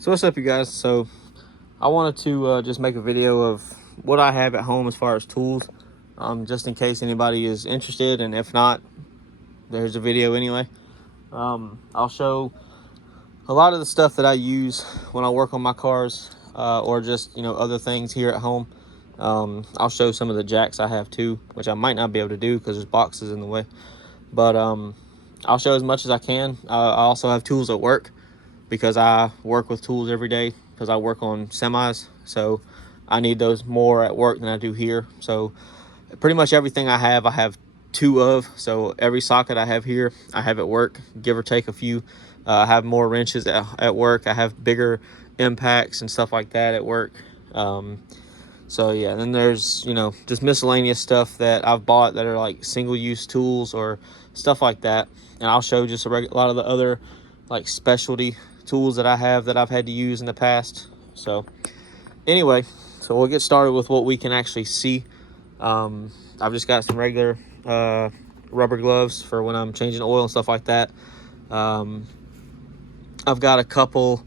So what's up, you guys? So I wanted to just make a video of what I have at home as far as tools, just in case anybody is interested, and if not, there's a video anyway. I'll show a lot of the stuff that I use when I work on my cars, or just other things here at home. I'll show some of the jacks I have too, which I might not be able to do because there's boxes in the way, but I'll show as much as I can. I also have tools at work, because I work with tools every day, because I work on semis, so I need those more at work than I do here. So pretty much everything I have two of. So every socket I have here, I have at work, give or take a few. I have more wrenches at work. I have bigger impacts and stuff like that at work. So yeah, then there's just miscellaneous stuff that I've bought that are like single-use tools or stuff like that. And I'll show just a lot of the other like specialty tools that I have that I've had to use in the past. So anyway, so we'll get started with what we can actually see. I've just got some regular rubber gloves for when I'm changing oil and stuff like that. I've got a couple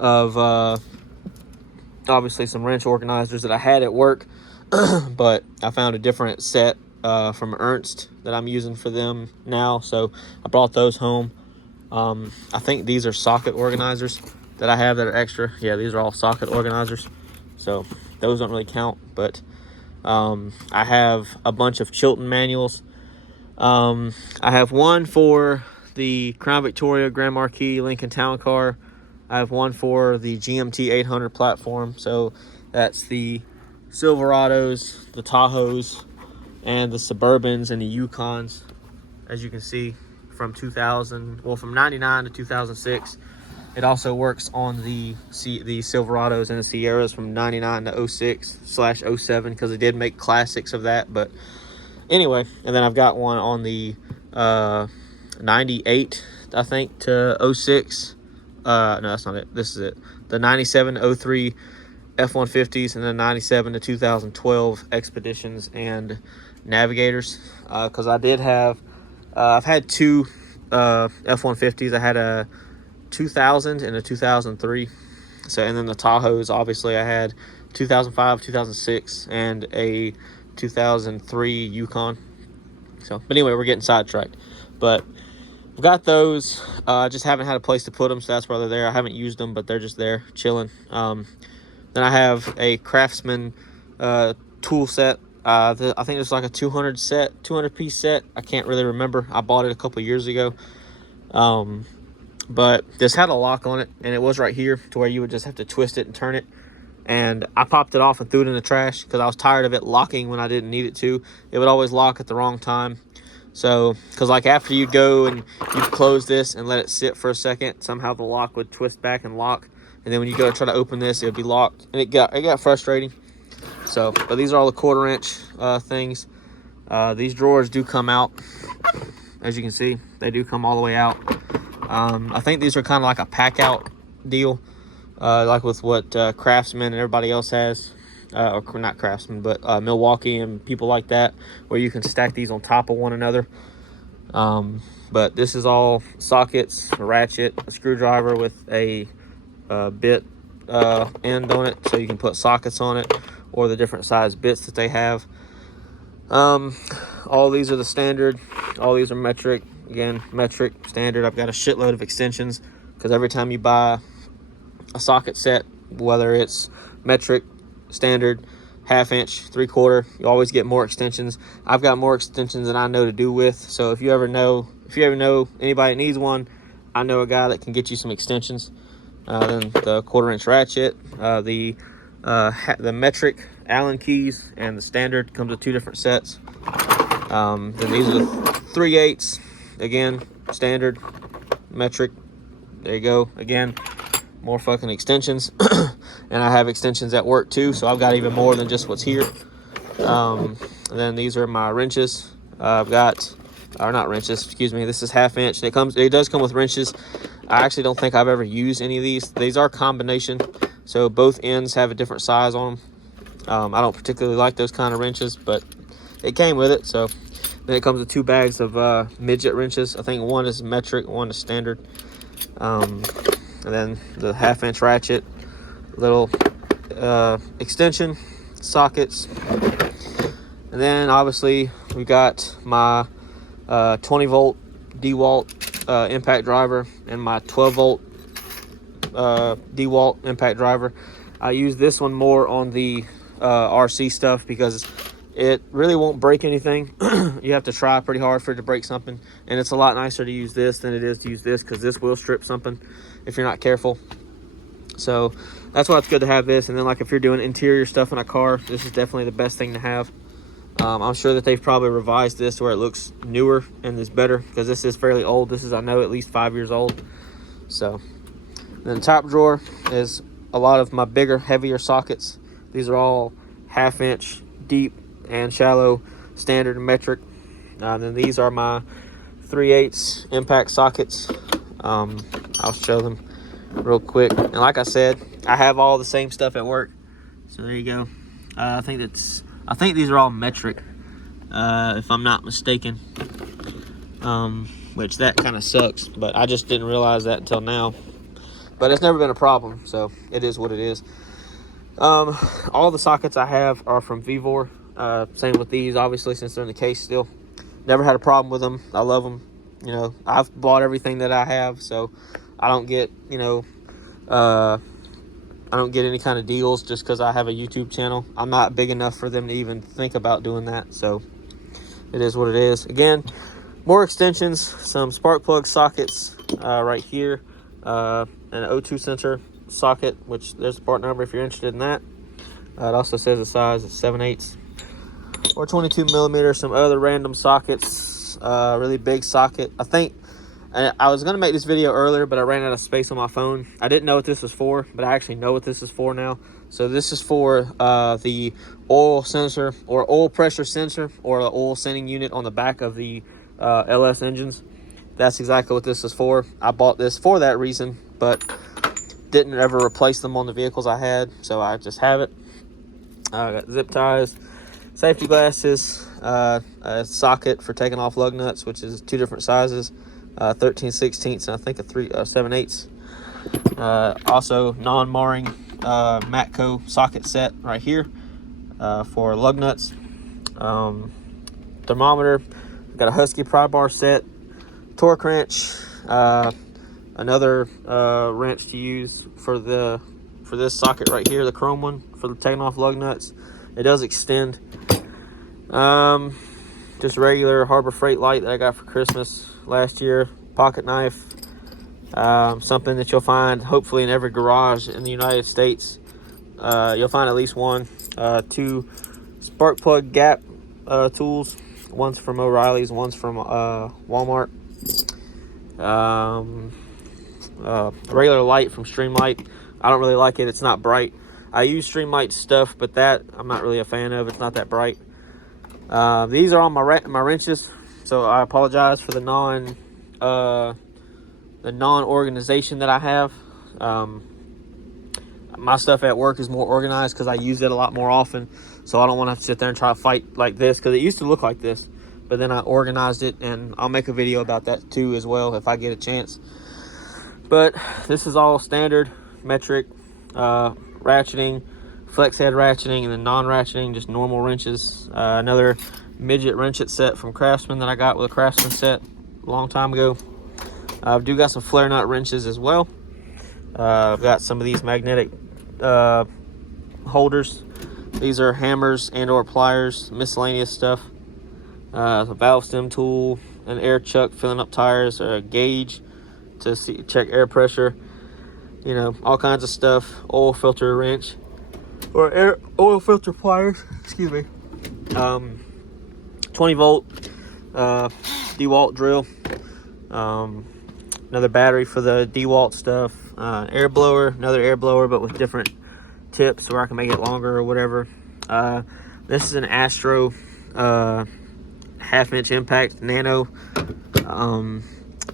of obviously some wrench organizers that I had at work, but I found a different set from Ernst that I'm using for them now, so I brought those home. I think these are socket organizers that I have that are extra. Yeah, these are all socket organizers, so those don't really count. But I have a bunch of Chilton manuals. I have one for the Crown Victoria, Grand Marquis, Lincoln Town Car. I have one for the GMT 800 platform. So that's the Silverados, the Tahoes, and the Suburbans and the Yukons, as you can see, from 99 to 2006. It also works on the Silverados and the Sierras from 99 to 06/07, because it did make classics of that. But anyway, and then I've got one on the 98, I think, to 06. No, that's not it. This is it. The 97 to 03 F-150s, and then 97 to 2012 Expeditions and Navigators. Because I did have, I've had two F-150s. I had a 2000 and a 2003. So, and then the Tahoes, obviously, I had 2005, 2006, and a 2003 Yukon. So, but anyway, we're getting sidetracked. But I've got those. I just haven't had a place to put them, so that's why they're there. I haven't used them, but they're just there, chilling. Then I have a Craftsman tool set. I think it's like a 200 piece set. I can't really remember. I bought it a couple years ago. But this had a lock on it, and it was right here to where you would just have to twist it and turn it. And I popped it off and threw it in the trash because I was tired of it locking when I didn't need it to. It would always lock at the wrong time. So, because like after you go and you close this and let it sit for a second, somehow the lock would twist back and lock. And then when you go to try to open this, it would be locked. And it got frustrating. So, but these are all the 1/4 inch things. These drawers do come out. As you can see, they do come all the way out. I think these are kind of like a pack out deal, like with what Craftsman and everybody else has, or not Craftsman, but Milwaukee and people like that, where you can stack these on top of one another. But this is all sockets, a ratchet, a screwdriver with a bit end on it, so you can put sockets on it, or the different size bits that they have. All these are the standard. All these are metric. Again, metric, standard. I've got a shitload of extensions, because every time you buy a socket set, whether it's metric, standard, 1/2 inch, 3/4, you always get more extensions. I've got more extensions than I know to do with. So if you ever know anybody that needs one, I know a guy that can get you some extensions. Then the 1/4 inch ratchet, the metric Allen keys, and the standard comes with 2 different sets. Then these are the 3/8. Again, standard, metric. There you go. Again, more fucking extensions. And I have extensions at work too, so I've got even more than just what's here. And then these are my wrenches. I've got, or not wrenches, excuse me. This is 1/2 inch. It does come with wrenches. I actually don't think I've ever used any of these. These are combination, so both ends have a different size on them. I don't particularly like those kind of wrenches, but it came with it. So then it comes with 2 bags of midget wrenches. I think one is metric, one is standard. and then the 1/2-inch ratchet, little extension sockets, and then obviously we got my 20-volt DeWalt impact driver and my 12-volt DeWalt impact driver. I use this one more on the RC stuff because it really won't break anything. You have to try pretty hard for it to break something, and it's a lot nicer to use this than it is to use this, because this will strip something if you're not careful. So that's why it's good to have this. And then, like, if you're doing interior stuff in a car, this is definitely the best thing to have. I'm sure that they've probably revised this to where it looks newer and is better, because this is fairly old. This is, I know, at least 5 years old. So then the top drawer is a lot of my bigger, heavier sockets. These are all 1/2-inch deep and shallow, standard and metric. Then these are my 3/8 impact sockets. I'll show them real quick. And like I said, I have all the same stuff at work. So there you go. I think these are all metric, if I'm not mistaken. Which that kind of sucks, but I just didn't realize that until now. But it's never been a problem, so it is what it is. All the sockets I have are from Vevor. Same with these, obviously, since they're in the case still. Never had a problem with them. I love them. You know, I've bought everything that I have, so I don't get, I don't get any kind of deals just because I have a YouTube channel. I'm not big enough for them to even think about doing that, so it is what it is. Again, more extensions, some spark plug sockets right here, an O2 sensor socket, which there's the part number if you're interested in that. It also says the size is 7/8 or 22 millimeters. Some other random sockets, really big socket. I was going to make this video earlier, but I ran out of space on my phone. I didn't know what this was for, but I actually know what this is for now. So this is for the oil sensor, or oil pressure sensor, or the oil sending unit on the back of the LS engines. That's exactly what this is for. I bought this for that reason, but didn't ever replace them on the vehicles I had, so I just have it. I got zip ties, safety glasses, a socket for taking off lug nuts, which is 2 different sizes, 13/16 and I think a 7/8. Also non-marring Matco socket set right here for lug nuts. Thermometer, got a Husky pry bar set, torque wrench, another wrench to use for this socket right here, the chrome one for the taking off lug nuts. It does extend. Just regular Harbor Freight light that I got for Christmas last year. Pocket knife, something that you'll find hopefully in every garage in the United States. You'll find at least one. 2 spark plug gap tools. One's from O'Reilly's, one's from Walmart. A regular light from Streamlight. I don't really like it. It's not bright. I use Streamlight stuff, but that I'm not really a fan of. It's not that bright. These are on my wrenches, so I apologize for the non-organization that I have. My stuff at work is more organized because I use it a lot more often, so I don't want to have to sit there and try to fight like this, because it used to look like this, but then I organized it, and I'll make a video about that too as well if I get a chance. But this is all standard metric ratcheting, flex head ratcheting, and then non-ratcheting, just normal wrenches. Another midget wrenchet set from Craftsman that I got with a Craftsman set a long time ago. I've got some flare nut wrenches as well. I've got some of these magnetic holders. These are hammers and or pliers, miscellaneous stuff. A valve stem tool, an air chuck filling up tires, or a gauge to check air pressure. You know, all kinds of stuff. Oil filter wrench, or oil filter pliers. Excuse me. 20-volt DeWalt drill. Another battery for the DeWalt stuff. Air blower, another air blower, but with different tips where I can make it longer or whatever. This is an Astro 1/2-inch impact nano.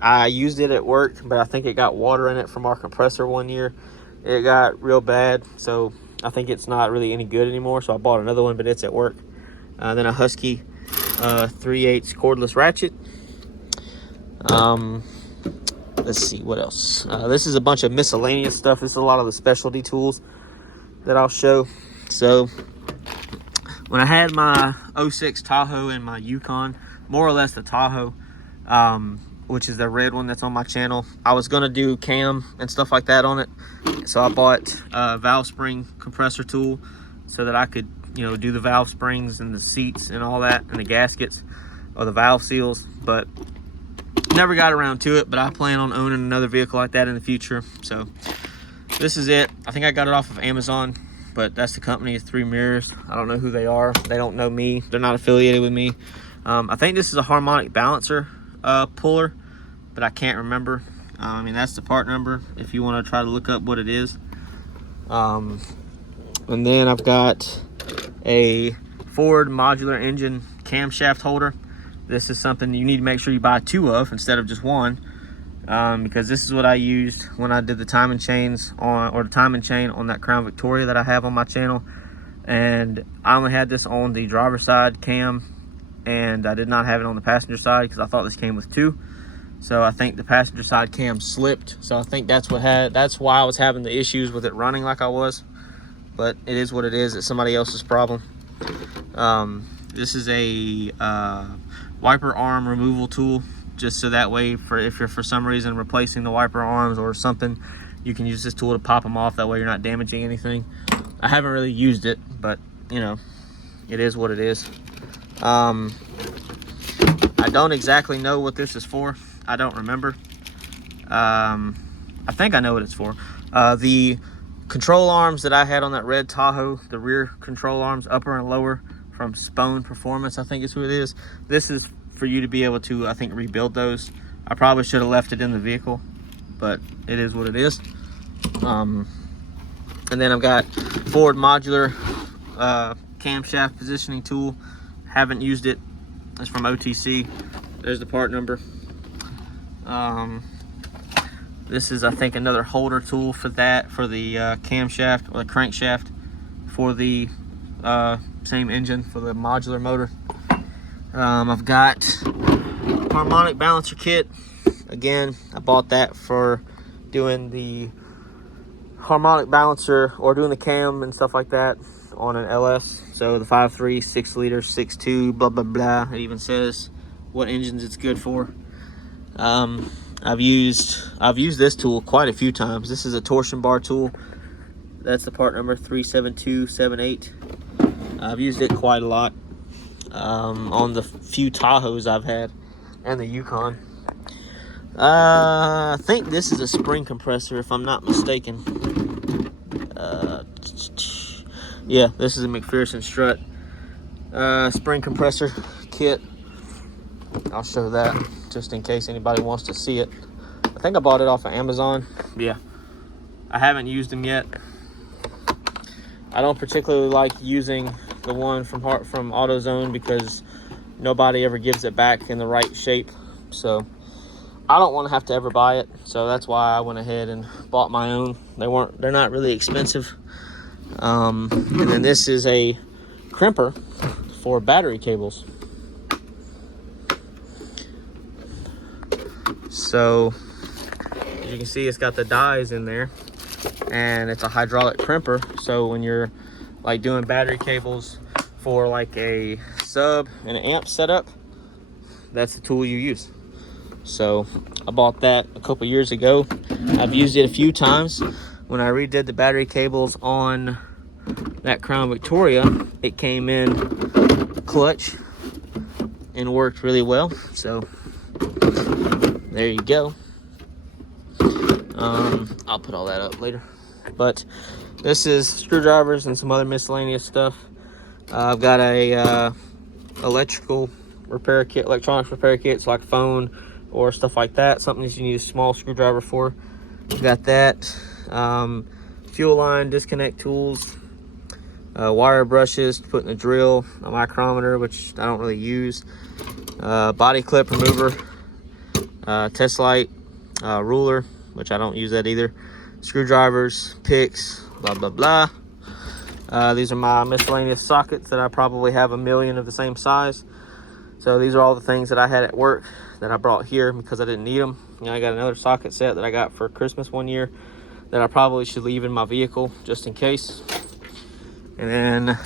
I used it at work, but I think it got water in it from our compressor one year. It got real bad, so I think it's not really any good anymore, so I bought another one, but it's at work. Then a Husky 3/8 cordless ratchet. let's see what else. This is a bunch of miscellaneous stuff. This is a lot of the specialty tools that I'll show. So when I had my 06 Tahoe and my Yukon, more or less the Tahoe, which is the red one that's on my channel, I was gonna do cam and stuff like that on it. So I bought a valve spring compressor tool so that I could, you know, do the valve springs and the seats and all that, and the gaskets or the valve seals, but never got around to it. But I plan on owning another vehicle like that in the future. So this is it. I think I got it off of Amazon, but that's the company. It's 3 Mirrors. I don't know who they are. They don't know me. They're not affiliated with me. I think this is a harmonic balancer puller, but I can't remember. I mean, that's the part number if you want to try to look up what it is. And then I've got a Ford modular engine camshaft holder. This is something you need to make sure you buy 2 of instead of just 1, because this is what I used when I did the timing chains on, or the timing chain on that Crown Victoria that I have on my channel. And I only had this on the driver's side cam, and I did not have it on the passenger side because I thought this came with 2. So I think the passenger side cam slipped. So I think that's why I was having the issues with it running like I was. But it is what it is. It's somebody else's problem. This is a wiper arm removal tool, just so that way if you're for some reason replacing the wiper arms or something, you can use this tool to pop them off. That way you're not damaging anything. I haven't really used it, but you know, it is what it is. I don't exactly know what this is for. I don't remember. I think I know what it's for. The control arms that I had on that red Tahoe, the rear control arms, upper and lower, from Spone Performance, I think is who it is. This is for you to be able to, I think, rebuild those. I probably should have left it in the vehicle, but it is what it is. And then I've got Ford modular camshaft positioning tool. Haven't used it. It's from OTC. There's the part number. This is, I think, another holder tool for that, for the camshaft or the crankshaft for the same engine, for the modular motor. I've got harmonic balancer kit. Again, I bought that for doing the harmonic balancer or doing the cam and stuff like that on an LS. So the 5.3, 6 liter, 6.2, blah blah blah. It even says what engines it's good for. I've used this tool quite a few times. This is a torsion bar tool. That's the part number 37278. I've used it quite a lot on the few Tahoes I've had and the Yukon. I think this is a spring compressor, if I'm not mistaken. Yeah, this is a McPherson strut spring compressor kit. I'll show that just in case anybody wants to see it. I think I bought it off of Amazon. Yeah, I haven't used them yet. I don't particularly like using the one from AutoZone because nobody ever gives it back in the right shape. So I don't want to have to ever buy it. So that's why I went ahead and bought my own. They're not really expensive. And then this is a crimper for battery cables. So as you can see, it's got the dies in there, and it's a hydraulic crimper. So when you're like doing battery cables for like a sub and an amp setup, that's the tool you use. So I bought that a couple years ago. I've used it a few times. When I redid the battery cables on that Crown Victoria, it came in clutch and worked really well. So there you go. I'll put all that up later. But this is screwdrivers and some other miscellaneous stuff. I've got a electronics repair kits like phone or stuff like that. Something that you need a small screwdriver for. I've got that. Fuel line disconnect tools, wire brushes to put in the drill, a micrometer, which I don't really use, body clip remover, test light, ruler, which I don't use that either, screwdrivers, picks, blah blah blah. These are my miscellaneous sockets that I probably have a million of the same size. So these are all the things that I had at work that I brought here because I didn't need them You know, I got another socket set that I got for Christmas one year that I probably should leave in my vehicle just in case. And then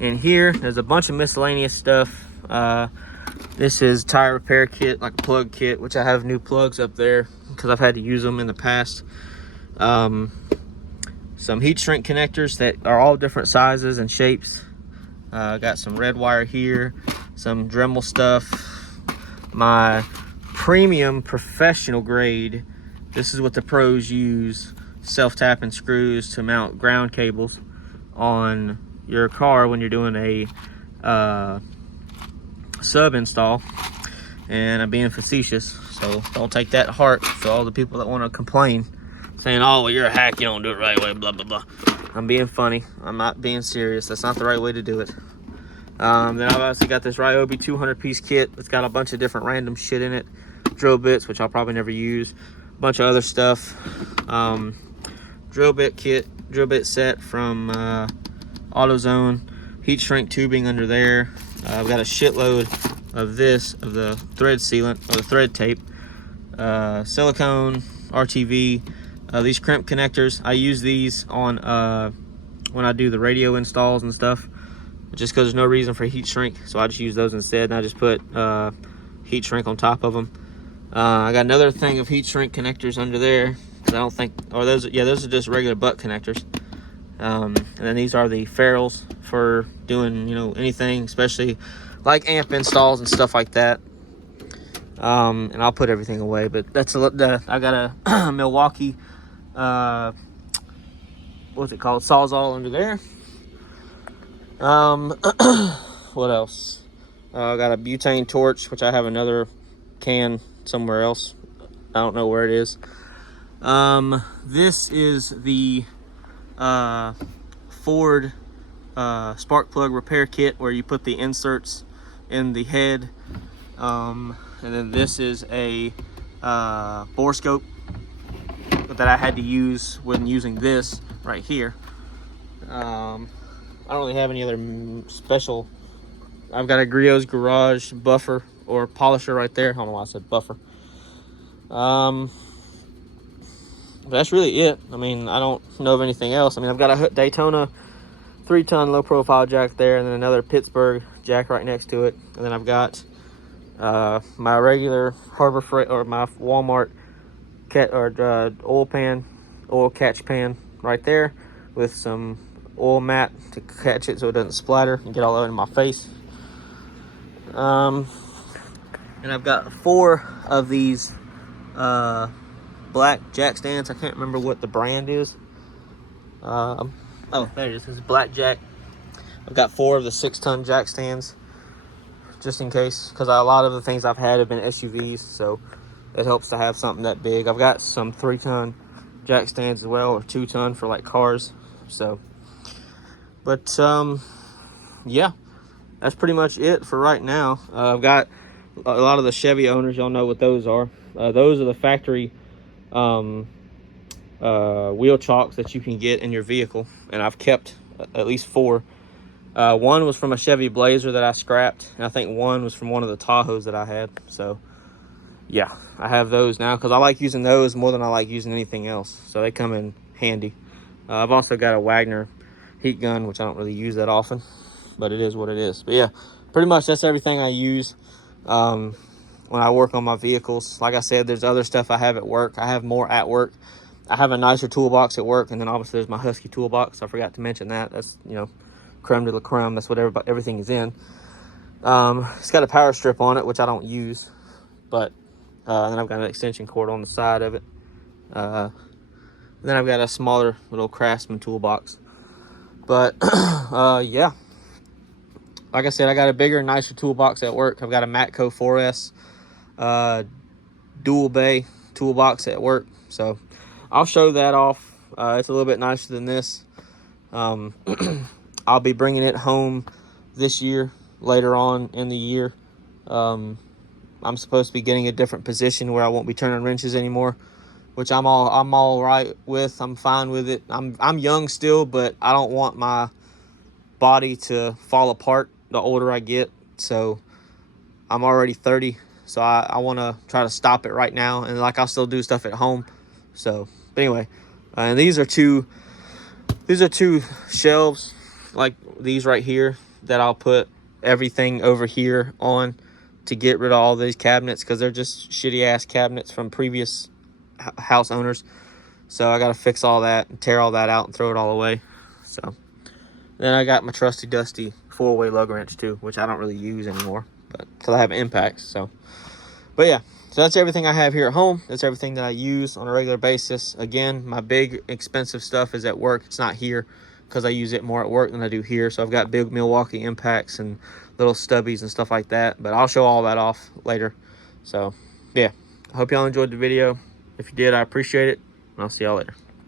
in here, there's a bunch of miscellaneous stuff. This is tire repair kit, like a plug kit, which I have new plugs up there because I've had to use them in the past. Some heat shrink connectors that are all different sizes and shapes. Got some red wire here, some Dremel stuff, my premium professional grade. This is what the pros use, self-tapping screws to mount ground cables on your car when you're doing a sub install. And I'm being facetious, so don't take that to heart. For all the people that want to complain, saying, oh, well, you're a hack, you don't do it the right way, blah, blah, blah. I'm being funny. I'm not being serious. That's not the right way to do it. Then I've also got this Ryobi 200-piece kit. It's got a bunch of different random shit in it. Drill bits, which I'll probably never use. A bunch of other stuff. Drill bit set from AutoZone. Heat shrink tubing under there. I've got a shitload of the thread sealant, or the thread tape. Silicone, RTV. These crimp connectors, I use these on when I do the radio installs and stuff, just because there's no reason for heat shrink, so I just use those instead, and I just put heat shrink on top of them. I got another thing of heat shrink connectors under there, because I don't think, or those are just regular butt connectors. And then these are the ferrules for doing, you know, anything, especially like amp installs and stuff like that. And I'll put everything away, but that's I got a Milwaukee what's it called, Sawzall under there. What else? I got a butane torch, which I have another can somewhere else. I don't know where it is. This is the Ford spark plug repair kit, where you put the inserts in the head. And then this is a borescope that I had to use when using this right here. I don't really have any other special. I've got a Griot's Garage buffer or polisher right there. I don't know why I said buffer. That's really it. I mean, I don't know of anything else. I mean, I've got a Daytona 3-ton low profile jack there, and then another Pittsburgh jack right next to it. And then I've got my regular Harbor Freight, or my Walmart oil catch pan right there, with some oil mat to catch it so it doesn't splatter and get all over my face. And I've got 4 of these black jack stands. I can't remember what the brand is. Oh, there it is. This is Black Jack. I've got 4 of the 6-ton jack stands, just in case, because a lot of the things I've had have been SUVs, so it helps to have something that big. I've got some 3-ton jack stands as well, or 2-ton for like cars. So, but yeah, that's pretty much it for right now. I've got a lot of the Chevy owners, y'all know what those are. Those are the factory wheel chocks that you can get in your vehicle, and I've kept at least 4. One was from a Chevy Blazer that I scrapped, and I think one was from one of the Tahoes that I had. So yeah, I have those now because I like using those more than I like using anything else, so they come in handy. I've also got a Wagner heat gun, which I don't really use that often, but it is what it is. But yeah, pretty much that's everything I use when I work on my vehicles. Like I said, there's other stuff I have at work. I have more at work. I have a nicer toolbox at work, and then obviously there's my Husky toolbox. I forgot to mention that. That's, you know, creme de la creme. That's what everything is in. It's got a power strip on it, which I don't use, but then I've got an extension cord on the side of it. Then I've got a smaller little Craftsman toolbox. But yeah, like I said, I got a bigger, nicer toolbox at work. I've got a Matco 4S dual bay toolbox at work, so I'll show that off. It's a little bit nicer than this. I'll be bringing it home this year, later on in the year. I'm supposed to be getting a different position where I won't be turning wrenches anymore, which I'm all right with. I'm fine with it. I'm young still, but I don't want my body to fall apart the older I get. So I'm already 30, so I want to try to stop it right now. And like, I'll still do stuff at home. So, but anyway, and these are two shelves like these right here that I'll put everything over here on to get rid of all these cabinets, because they're just shitty ass cabinets from previous house owners. So I got to fix all that and tear all that out and throw it all away. So then I got my trusty dusty 4-way lug wrench too, which I don't really use anymore, but because I have impacts. So, but yeah, so that's everything I have here at home. That's everything that I use on a regular basis. Again, my big expensive stuff is at work. It's not here because I use it more at work than I do here. So I've got big Milwaukee impacts and little stubbies and stuff like that, but I'll show all that off later. So yeah, I hope y'all enjoyed the video. If you did, I appreciate it, and I'll see y'all later.